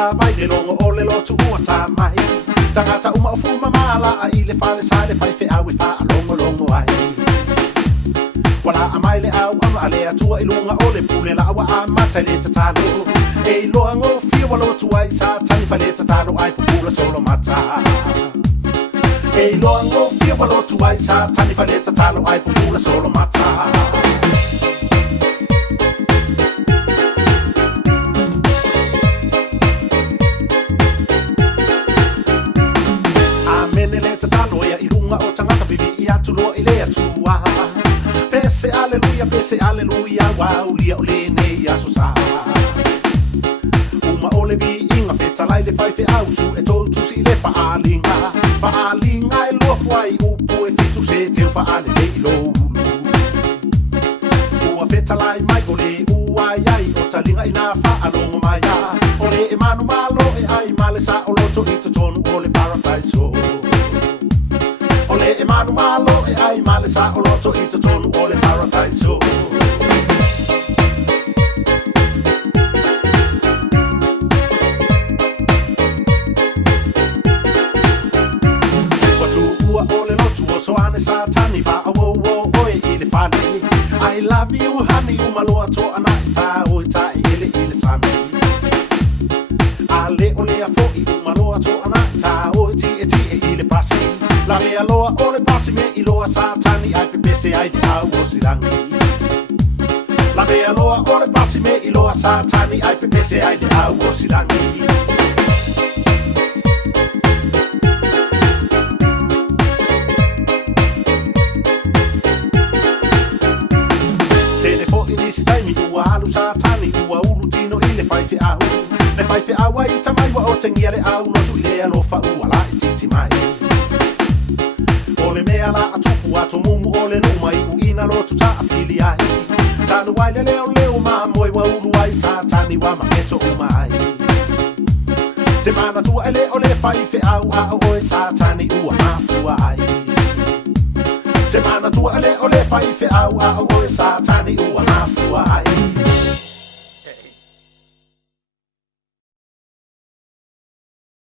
sa vai le longo o le lotu ua ta mai. Tangata uma o fuma mala a i le fale sa le fai fe awi fa a longo ai. Wala a mai le au ama le atua i lunga o le pule la awa a mata le tatalo. E loa ngo fia wa lotu ai sa tani fa le tatalo ai pupula solo mata. E loa ngo fia wa lotu ai sa tani fa le tatalo ai pupula solo mata. O tangata bibi I atu loa I le atua. Pese aleluia Wau lia o le nei aso sa. Uma o le vi inga feta lai le fai fe ausu. E toutu si le faalinga. Faalinga e lua fuai upu e fitu se teo faale le ilo. Ua feta lai mai o le uai ai. O talinga ina faalongo mai a. O le e manu malo e ai male sa o loto I tonu o le paradise o. Ole e manu malo e ai male sa o loto I tonu o le paradise o. Watu ua o le lotu o so ane sa tani fa a wo oe I le fane. I love you honey umaloa to ana ta o ta I le sami. Ale ole a fo I umaloa to ana ta o ti I le pasi. La mea loa o le pasi me I loa satani ai pepese ai te au o sirangi. La mea loa o le pasi me I loa satani ai pepese ai te au o sirangi. Telefo I nisi taimi ua alu satani ua ulu tino I le fai fe au. Le fai fe au ai tamai wa o tengia le au no tu I le alofa ua la I titi mai. O le mea la atupu ato mumu o le numa I uina lotu ta afili ai. Tanu wai le leo ma moi wa ulu ai satani wa makeso umai. Te mana tua ele o le fai fe au a o e satani ua mafua ai. Te mana tua ele o le fai fe au a o e satani ua mafua ai.